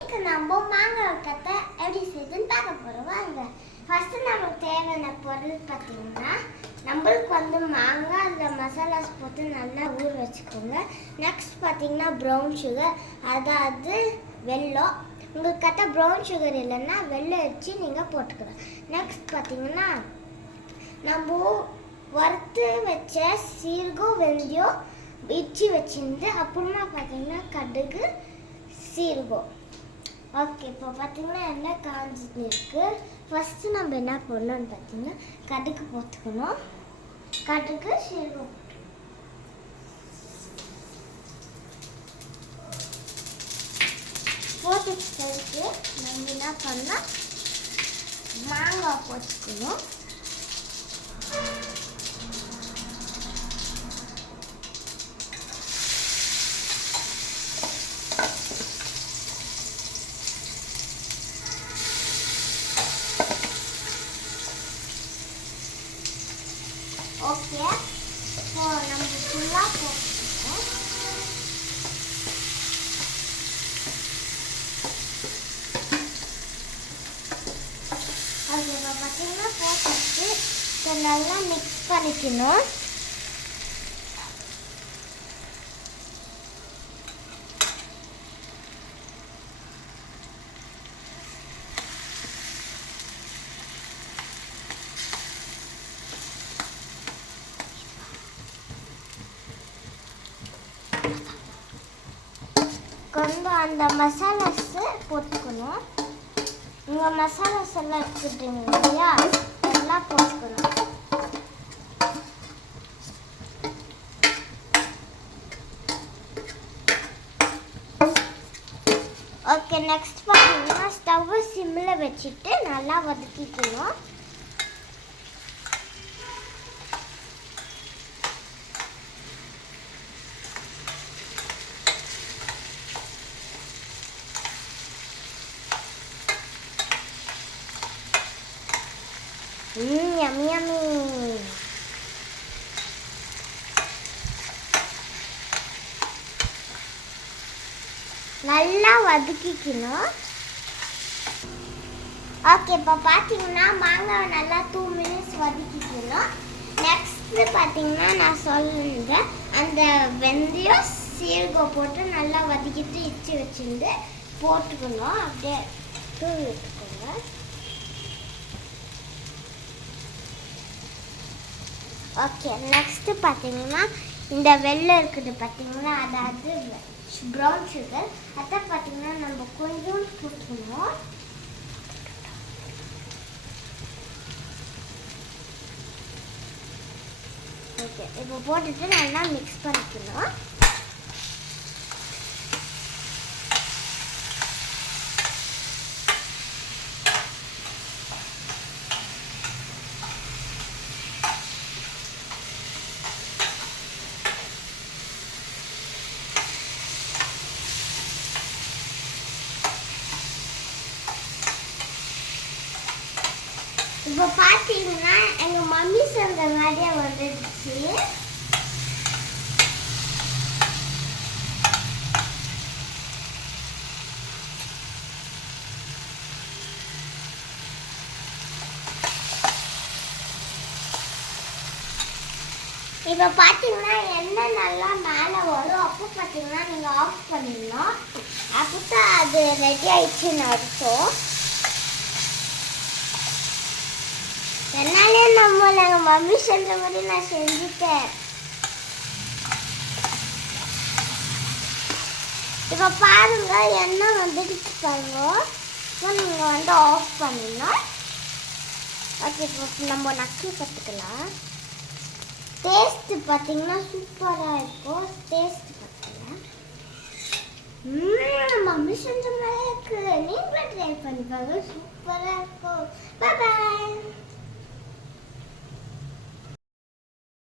நம்ம மாங்காய் கத்தை எப்படி செய்யுதுன்னு பார்க்க போகிறோம். வாங்க. ஃபஸ்ட்டு நமக்கு தேவையான பொருள் பார்த்தீங்கன்னா, நம்மளுக்கு மாங்காய் அதில் மசாலாஸ் போட்டு நல்லா ஊற வச்சுக்கோங்க. நெக்ஸ்ட் பார்த்தீங்கன்னா ப்ரௌன் சுகர், அதாவது வெல்லம். உங்களுக்கு கரெக்டாக ப்ரௌன் சுகர் இல்லைன்னா வெல்லம் வச்சு நீங்கள் போட்டுக்கலாம். நெக்ஸ்ட் பார்த்தீங்கன்னா நம்ம வறுத்து வச்ச சீரகம் வெந்தயம் இடிச்சு வச்சுருந்து, அப்புறமா பார்த்தீங்கன்னா கடுகு சீரகம். ஓகே, இப்போ பார்த்தீங்கன்னா எண்ணெய் காஞ்சிட்டு இருக்கு. ஃபஸ்ட்டு நம்ம என்ன பண்ணணும்னு பார்த்தீங்கன்னா கடுகு போட்டுக்கணும். கடுகு சீரகம் போட்டுக்கிட்டு நம்ம என்ன பண்ணால் மாங்காய் போட்டுக்கணும். ஓகே, இப்போ நம்ம ஃபுல்லாக போட்டுக்கணும். அது இப்போ பார்த்தீங்கன்னா போட்டுட்டு இப்போ நல்லா மிக்ஸ் பண்ணிக்கணும். கொஞ்சம் அந்த மசாலாஸ் போட்டுக்கணும். உங்கள் மசாலாஸ் எல்லாம் எடுத்துட்டீங்க இல்லையா, எல்லாம் போட்டுக்கணும். ஓகே, நெக்ஸ்ட் பார்த்தீங்கன்னா ஸ்டவ்வை சிம்மில் வச்சுட்டு நல்லா வதக்கிக்கணும். Yummy, yummy. நல்லா வதக்கிக்கணும். ஓகே, இப்போ பார்த்தீங்கன்னா மாங்காவை நல்லா 2 minutes வதக்கிக்கணும். நெக்ஸ்ட்டு பார்த்தீங்கன்னா நான் சொல்லுறேன், அந்த வெந்தயம் சீரகம் போட்டு நல்லா வதக்கிட்டு இடிச்சு வச்சுருந்து போட்டுக்கணும். அப்படியே தூவி விட்டுக்கோங்க. ஓகே, நெக்ஸ்ட்டு பார்த்தீங்கன்னா இந்த வெள்ளை இருக்குது பார்த்தீங்கன்னா, அதாவது ப்ரௌன் சுகர், அதை பார்த்தீங்கன்னா நம்ம கொஞ்சம் போட்டுக்கணும். ஓகே, இப்போ போட்டுட்டு நல்லா மிக்ஸ் பண்ணிக்கணும். இப்போ பார்த்தீங்கன்னா எங்கள் மம்மி சொன்ன மாதிரியே வந்துடுச்சு. இப்போ பார்த்தீங்கன்னா எண்ணெய் நல்லா மேலே வரும். அப்போ பார்த்தீங்கன்னா நீங்கள் ஆஃப் பண்ணிடணும். அப்போ தான் அது ரெடி ஆயிடுச்சுன்னு அர்த்தம். என்னாலே நம்மள எங்கள் மம்மி சொல்ற மாதிரி நான் செஞ்சுட்டேன். இப்போ பாருங்க, எண்ணெய் வந்துடுச்சு பாருங்க. இப்போ நீங்கள் ஆஃப் பண்ணிடணும். ஓகே, இப்போ நம்ம நக்கி பார்த்துக்கலாம். டேஸ்ட்டு பார்த்தீங்கன்னா சூப்பராக இருக்கும். டேஸ்ட்டு பார்த்தீங்கன்னா மம்மி செஞ்ச மாதிரி இருக்குது. நீங்களும் ட்ரை பண்ணி பாருங்க, சூப்பராக இருக்கும். பாய்.